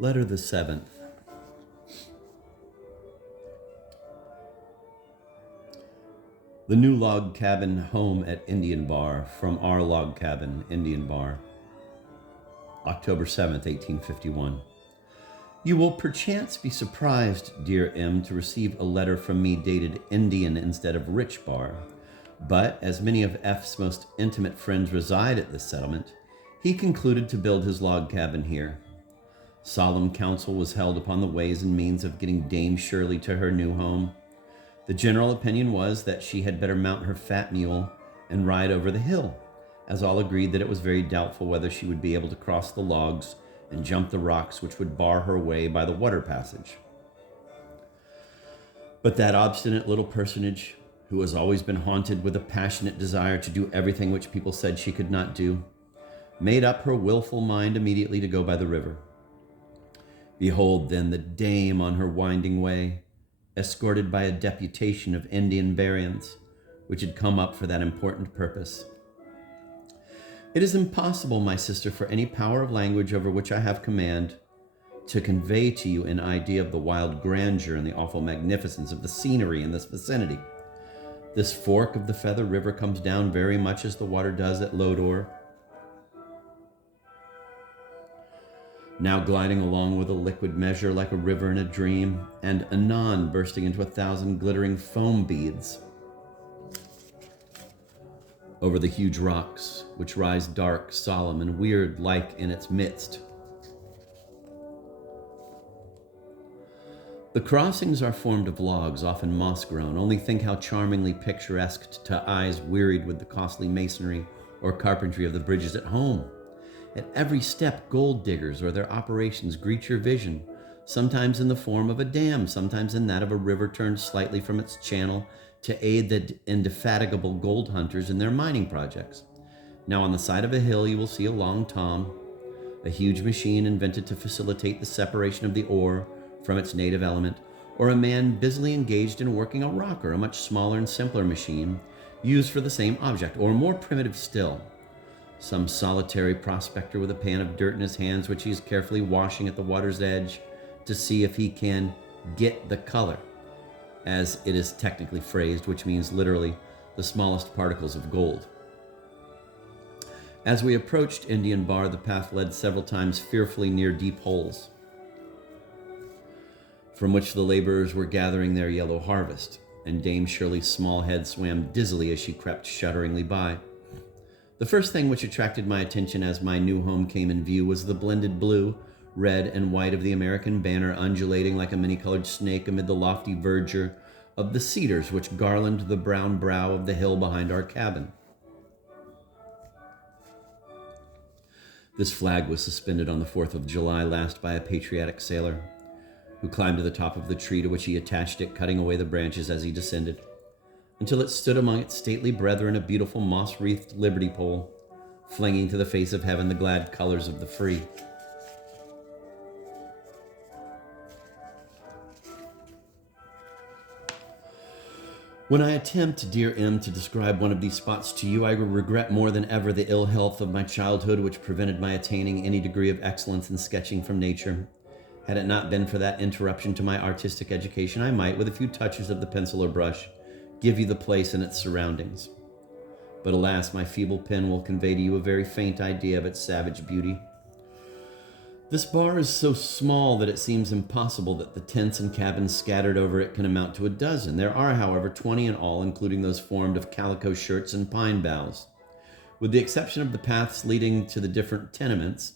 Letter the 7th. The new log cabin home at Indian Bar, from our log cabin, Indian Bar. October 7th, 1851. You will perchance be surprised, dear M, to receive a letter from me dated Indian instead of Rich Bar. But as many of F's most intimate friends reside at this settlement, he concluded to build his log cabin here. Solemn council was held upon the ways and means of getting Dame Shirley to her new home. The general opinion was that she had better mount her fat mule and ride over the hill, as all agreed that it was very doubtful whether she would be able to cross the logs and jump the rocks which would bar her way by the water passage. But that obstinate little personage, who has always been haunted with a passionate desire to do everything which people said she could not do, made up her willful mind immediately to go by the river. Behold, then, the dame on her winding way, escorted by a deputation of Indian barons, which had come up for that important purpose. It is impossible, my sister, for any power of language over which I have command to convey to you an idea of the wild grandeur and the awful magnificence of the scenery in this vicinity. This fork of the Feather River comes down very much as the water does at Lodore, now gliding along with a liquid measure like a river in a dream, and anon bursting into 1,000 glittering foam beads over the huge rocks, which rise dark, solemn, and weird-like in its midst. The crossings are formed of logs, often moss-grown. Only think how charmingly picturesque to eyes wearied with the costly masonry or carpentry of the bridges at home. At every step, gold diggers or their operations greet your vision, sometimes in the form of a dam, sometimes in that of a river turned slightly from its channel to aid the indefatigable gold hunters in their mining projects. Now on the side of a hill you will see a long tom, a huge machine invented to facilitate the separation of the ore from its native element, or a man busily engaged in working a rocker, a much smaller and simpler machine used for the same object, or more primitive still, some solitary prospector with a pan of dirt in his hands which he is carefully washing at the water's edge to see if he can get the color, as it is technically phrased, which means literally the smallest particles of gold. As we approached Indian Bar, the path led several times fearfully near deep holes, from which the laborers were gathering their yellow harvest, and Dame Shirley's small head swam dizzily as she crept shudderingly by. The first thing which attracted my attention as my new home came in view was the blended blue, red, and white of the American banner undulating like a many-colored snake amid the lofty verdure of the cedars which garland the brown brow of the hill behind our cabin. This flag was suspended on the 4th of July last by a patriotic sailor, who climbed to the top of the tree to which he attached it, cutting away the branches as he descended, until it stood among its stately brethren, a beautiful moss-wreathed liberty pole, flinging to the face of heaven the glad colors of the free. When I attempt, dear M, to describe one of these spots to you, I regret more than ever the ill health of my childhood which prevented my attaining any degree of excellence in sketching from nature. Had it not been for that interruption to my artistic education, I might, with a few touches of the pencil or brush, give you the place and its surroundings. But alas, my feeble pen will convey to you a very faint idea of its savage beauty. This bar is so small that it seems impossible that the tents and cabins scattered over it can amount to a dozen. There are, however, 20 in all, including those formed of calico shirts and pine boughs. With the exception of the paths leading to the different tenements,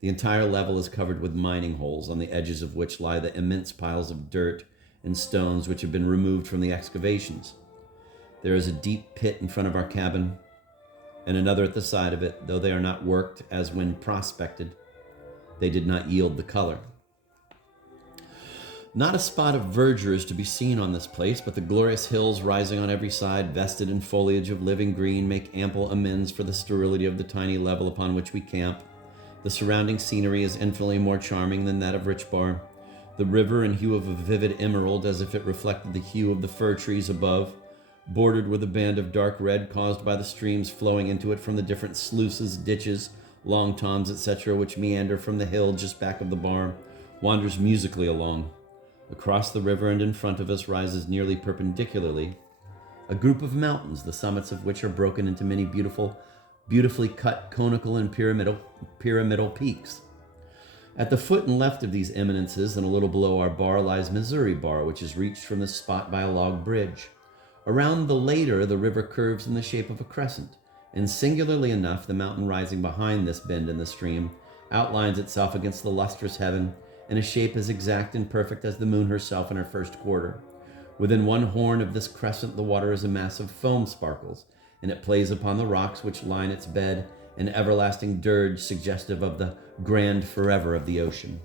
the entire level is covered with mining holes, on the edges of which lie the immense piles of dirt and stones which have been removed from the excavations. There is a deep pit in front of our cabin, and another at the side of it. Though they are not worked as when prospected, they did not yield the color. Not a spot of verdure is to be seen on this place, but the glorious hills rising on every side, vested in foliage of living green, make ample amends for the sterility of the tiny level upon which we camp. The surrounding scenery is infinitely more charming than that of Rich Bar. The river, in hue of a vivid emerald, as if it reflected the hue of the fir trees above, bordered with a band of dark red caused by the streams flowing into it from the different sluices, ditches, long toms, etc., which meander from the hill just back of the bar, wanders musically along. Across the river and in front of us rises nearly perpendicularly a group of mountains, the summits of which are broken into many beautifully cut conical and pyramidal peaks. At the foot and left of these eminences and a little below our bar lies Missouri Bar, which is reached from this spot by a log bridge. Around the later, the river curves in the shape of a crescent, and singularly enough, the mountain rising behind this bend in the stream outlines itself against the lustrous heaven in a shape as exact and perfect as the moon herself in her first quarter. Within one horn of this crescent, the water is a mass of foam sparkles, and it plays upon the rocks which line its bed, an everlasting dirge suggestive of the grand forever of the ocean.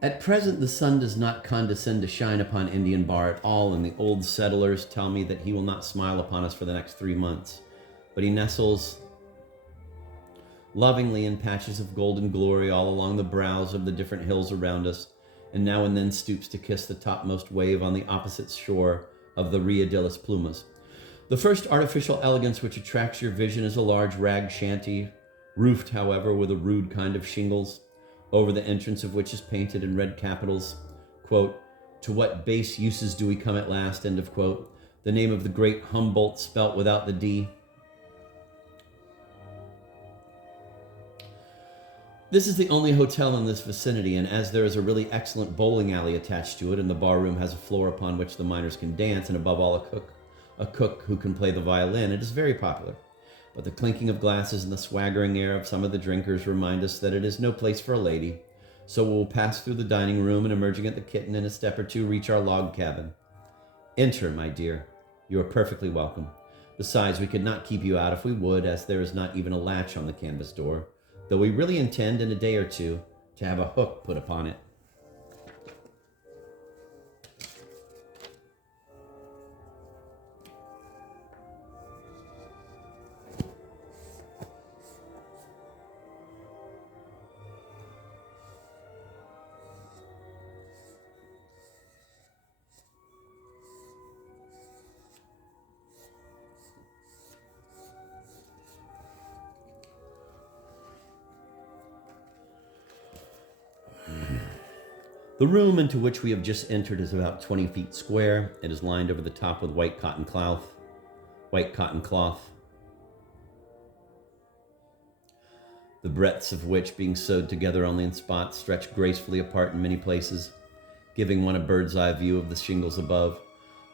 At present, the sun does not condescend to shine upon Indian Bar at all, and the old settlers tell me that he will not smile upon us for the next 3 months. But he nestles lovingly in patches of golden glory all along the brows of the different hills around us, and now and then stoops to kiss the topmost wave on the opposite shore of the Ria de las Plumas. The first artificial elegance which attracts your vision is a large rag shanty, roofed, however, with a rude kind of shingles, over the entrance of which is painted in red capitals, quote, "To what base uses do we come at last," end of quote, the name of the great Humboldt spelt without the D. This is the only hotel in this vicinity, and as there is a really excellent bowling alley attached to it, and the bar room has a floor upon which the miners can dance, and above all a cook who can play the violin, it is very popular. But the clinking of glasses and the swaggering air of some of the drinkers remind us that it is no place for a lady. So we'll pass through the dining room and, emerging at the Kitten, in a step or two reach our log cabin. Enter, my dear. You are perfectly welcome. Besides, we could not keep you out if we would, as there is not even a latch on the canvas door, though we really intend in a day or two to have a hook put upon it. The room into which we have just entered is about 20 feet square. It is lined over the top with white cotton cloth. The breadths of which, being sewed together only in spots, stretch gracefully apart in many places, giving one a bird's eye view of the shingles above.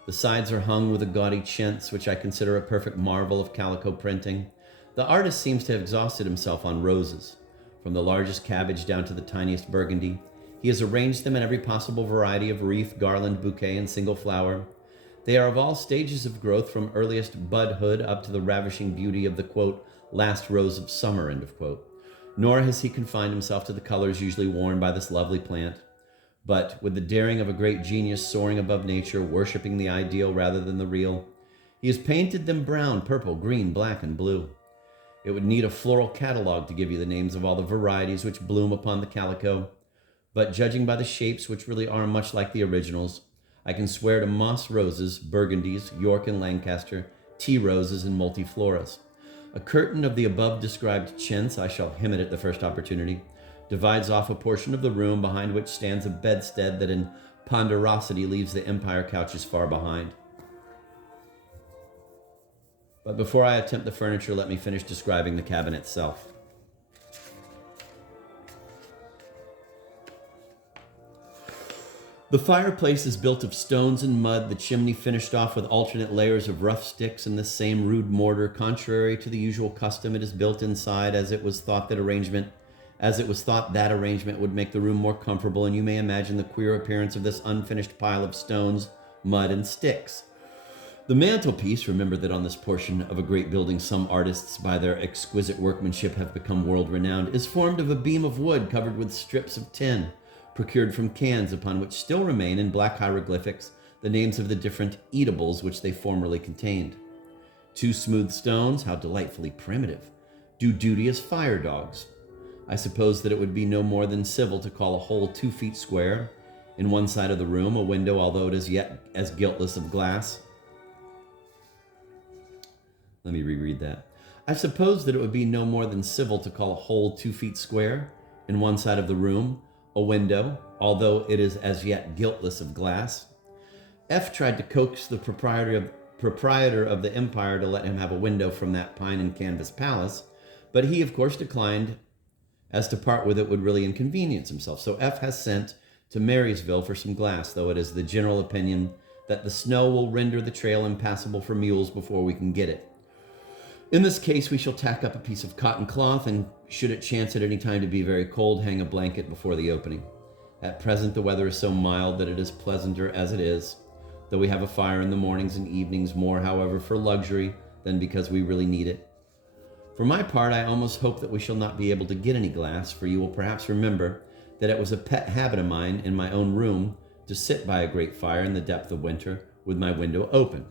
The sides are hung with a gaudy chintz, which I consider a perfect marvel of calico printing. The artist seems to have exhausted himself on roses, from the largest cabbage down to the tiniest burgundy. He has arranged them in every possible variety of wreath, garland, bouquet, and single flower. They are of all stages of growth, from earliest budhood up to the ravishing beauty of the, quote, last rose of summer, end of quote. Nor has he confined himself to the colors usually worn by this lovely plant, but with the daring of a great genius soaring above nature, worshipping the ideal rather than the real, he has painted them brown, purple, green, black, and blue. It would need a floral catalog to give you the names of all the varieties which bloom upon the calico, but judging by the shapes, which really are much like the originals, I can swear to moss roses, burgundies, York and Lancaster, tea roses, and multifloras. A curtain of the above described chintz, I shall hem it at the first opportunity, divides off a portion of the room, behind which stands a bedstead that in ponderosity leaves the empire couches far behind. But before I attempt the furniture, let me finish describing the cabin itself. The fireplace is built of stones and mud, the chimney finished off with alternate layers of rough sticks and this same rude mortar. Contrary to the usual custom, it is built inside, as it was thought that arrangement would make the room more comfortable, and you may imagine the queer appearance of this unfinished pile of stones, mud, and sticks. The mantelpiece, remember that on this portion of a great building some artists by their exquisite workmanship have become world-renowned, is formed of a beam of wood covered with strips of tin, procured from cans upon which still remain in black hieroglyphics the names of the different eatables which they formerly contained. 2 smooth stones, how delightfully primitive, do duty as fire dogs. I suppose that it would be no more than civil to call a hole 2 feet square, in one side of the room, a window, although it is yet as guiltless of glass. Let me reread that. I suppose that it would be no more than civil to call a hole 2 feet square, in one side of the room, a window, although it is as yet guiltless of glass. F tried to coax the proprietor of the Empire to let him have a window from that pine and canvas palace, but he, of course, declined, as to part with it would really inconvenience himself. So F has sent to Marysville for some glass, though it is the general opinion that the snow will render the trail impassable for mules before we can get it. In this case, we shall tack up a piece of cotton cloth, and should it chance at any time to be very cold, hang a blanket before the opening. At present, the weather is so mild that it is pleasanter as it is, though we have a fire in the mornings and evenings, more, however, for luxury than because we really need it. For my part, I almost hope that we shall not be able to get any glass, for you will perhaps remember that it was a pet habit of mine in my own room to sit by a great fire in the depth of winter with my window open.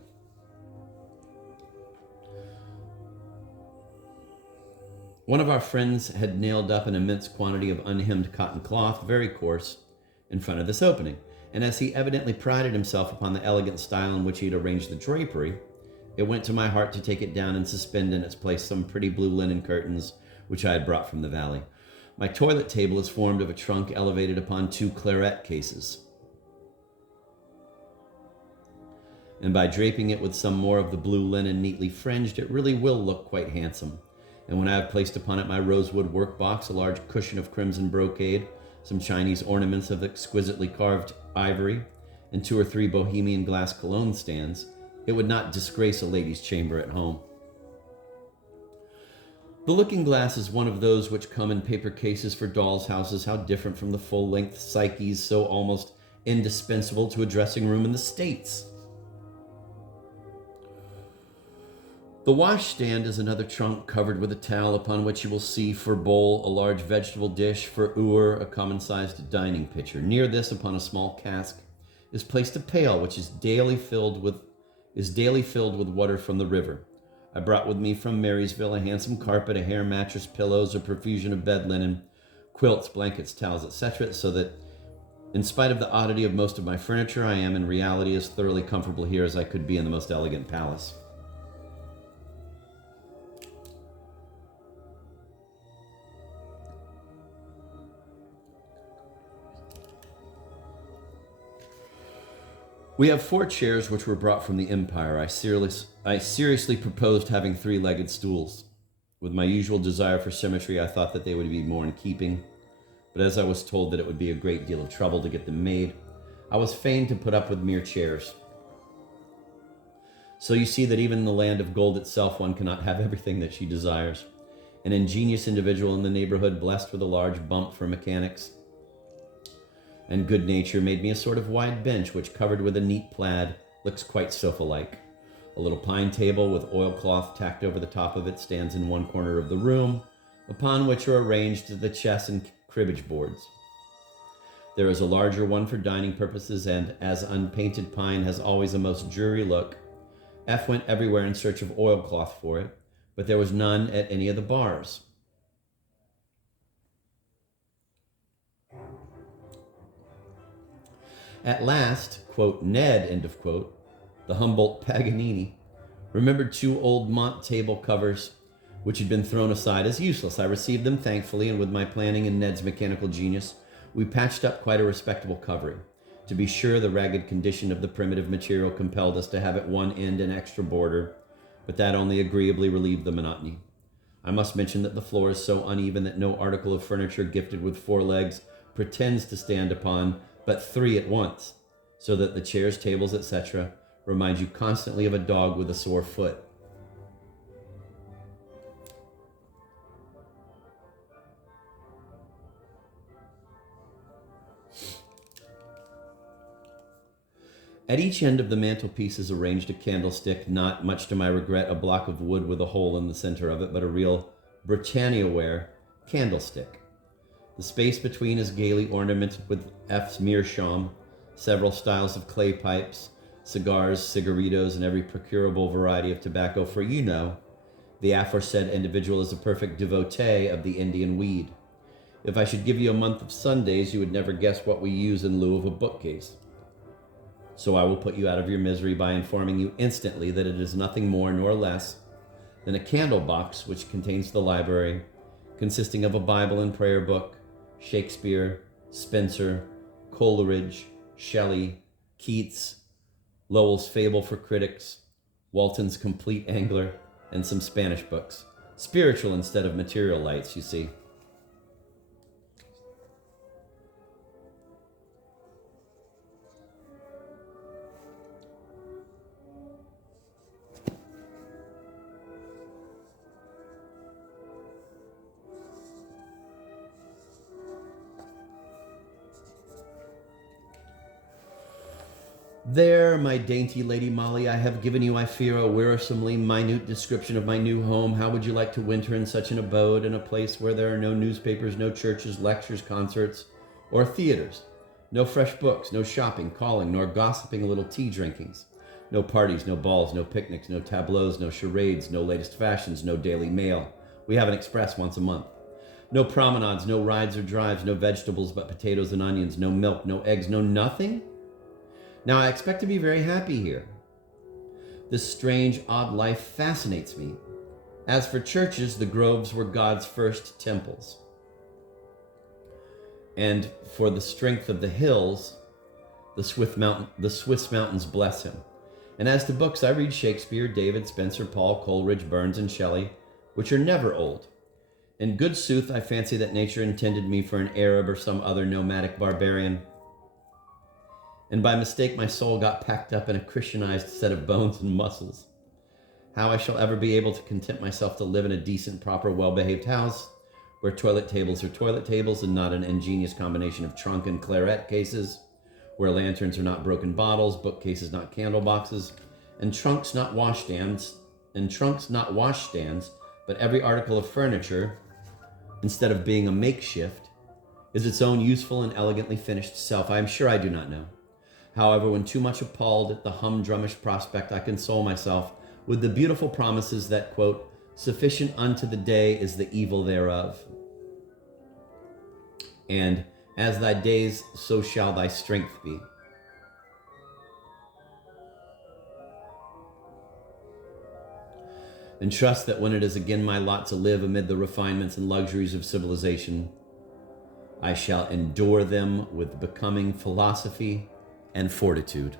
One of our friends had nailed up an immense quantity of unhemmed cotton cloth, very coarse, in front of this opening, and as he evidently prided himself upon the elegant style in which he had arranged the drapery, it went to my heart to take it down and suspend in its place some pretty blue linen curtains which I had brought from the valley. My toilet table is formed of a trunk elevated upon 2 claret cases, and by draping it with some more of the blue linen neatly fringed, it really will look quite handsome. And when I have placed upon it my rosewood workbox, a large cushion of crimson brocade, some Chinese ornaments of exquisitely carved ivory, and 2 or 3 Bohemian glass cologne stands, it would not disgrace a lady's chamber at home. The looking glass is one of those which come in paper cases for dolls' houses. How different from the full-length psyches, so almost indispensable to a dressing room in the States. The washstand is another trunk covered with a towel, upon which you will see for bowl a large vegetable dish, for ewer a common-sized dining pitcher. Near this, upon a small cask, is placed a pail which is daily filled with water from the river. I brought with me from Marysville a handsome carpet, a hair mattress, pillows, a profusion of bed linen, quilts, blankets, towels, etc., so that, in spite of the oddity of most of my furniture, I am in reality as thoroughly comfortable here as I could be in the most elegant palace. We have 4 chairs which were brought from the Empire. I seriously proposed having 3-legged stools. With my usual desire for symmetry, I thought that they would be more in keeping, but as I was told that it would be a great deal of trouble to get them made, I was fain to put up with mere chairs. So you see that even in the land of gold itself, one cannot have everything that she desires. An ingenious individual in the neighborhood, blessed with a large bump for mechanics and good nature, made me a sort of wide bench which, covered with a neat plaid, looks quite sofa-like. A little pine table with oilcloth tacked over the top of it stands in one corner of the room, upon which are arranged the chess and cribbage boards. There is a larger one for dining purposes, and as unpainted pine has always a most dreary look, F went everywhere in search of oilcloth for it, but there was none at any of the bars. At last, quote, Ned, end of quote, the Humboldt Paganini, remembered 2 old Mont table covers which had been thrown aside as useless. I received them thankfully, and with my planning and Ned's mechanical genius, we patched up quite a respectable covering. To be sure, the ragged condition of the primitive material compelled us to have at one end an extra border, but that only agreeably relieved the monotony. I must mention that the floor is so uneven that no article of furniture gifted with 4 legs pretends to stand upon but 3 at once, so that the chairs, tables, etc. remind you constantly of a dog with a sore foot. At each end of the mantelpiece is arranged a candlestick, not, much to my regret, a block of wood with a hole in the center of it, but a real Britannia-ware candlestick. The space between is gaily ornamented with F's meerschaum, several styles of clay pipes, cigars, cigaritos, and every procurable variety of tobacco, for you know, the aforesaid individual is a perfect devotee of the Indian weed. If I should give you a month of Sundays, you would never guess what we use in lieu of a bookcase. So I will put you out of your misery by informing you instantly that it is nothing more nor less than a candle box which contains the library, consisting of a Bible and prayer book, Shakespeare, Spencer, Coleridge, Shelley, Keats, Lowell's Fable for Critics, Walton's Complete Angler, and some Spanish books. Spiritual instead of material lights, you see. There, my dainty Lady Molly, I have given you, I fear, a wearisomely minute description of my new home. How would you like to winter in such an abode, in a place where there are no newspapers, no churches, lectures, concerts, or theaters? No fresh books, no shopping, calling, nor gossiping little tea drinkings. No parties, no balls, no picnics, no tableaux, no charades, no latest fashions, no Daily Mail. We have an express once a month. No promenades, no rides or drives, no vegetables but potatoes and onions, no milk, no eggs, no nothing? Now, I expect to be very happy here. This strange, odd life fascinates me. As for churches, the groves were God's first temples. And for the strength of the hills, the Swiss mountains bless him. And as to books, I read Shakespeare, David, Spencer, Paul, Coleridge, Burns, and Shelley, which are never old. In good sooth, I fancy that nature intended me for an Arab or some other nomadic barbarian. And by mistake my soul got packed up in a Christianized set of bones and muscles. How I shall ever be able to content myself to live in a decent, proper, well-behaved house, where toilet tables are toilet tables and not an ingenious combination of trunk and claret cases, where lanterns are not broken bottles, bookcases not candle boxes, and trunks not washstands, but every article of furniture, instead of being a makeshift, is its own useful and elegantly finished self. I am sure I do not know. However, when too much appalled at the humdrummish prospect, I console myself with the beautiful promises that, quote, sufficient unto the day is the evil thereof. And as thy days, so shall thy strength be. And trust that when it is again my lot to live amid the refinements and luxuries of civilization, I shall endure them with becoming philosophy and fortitude.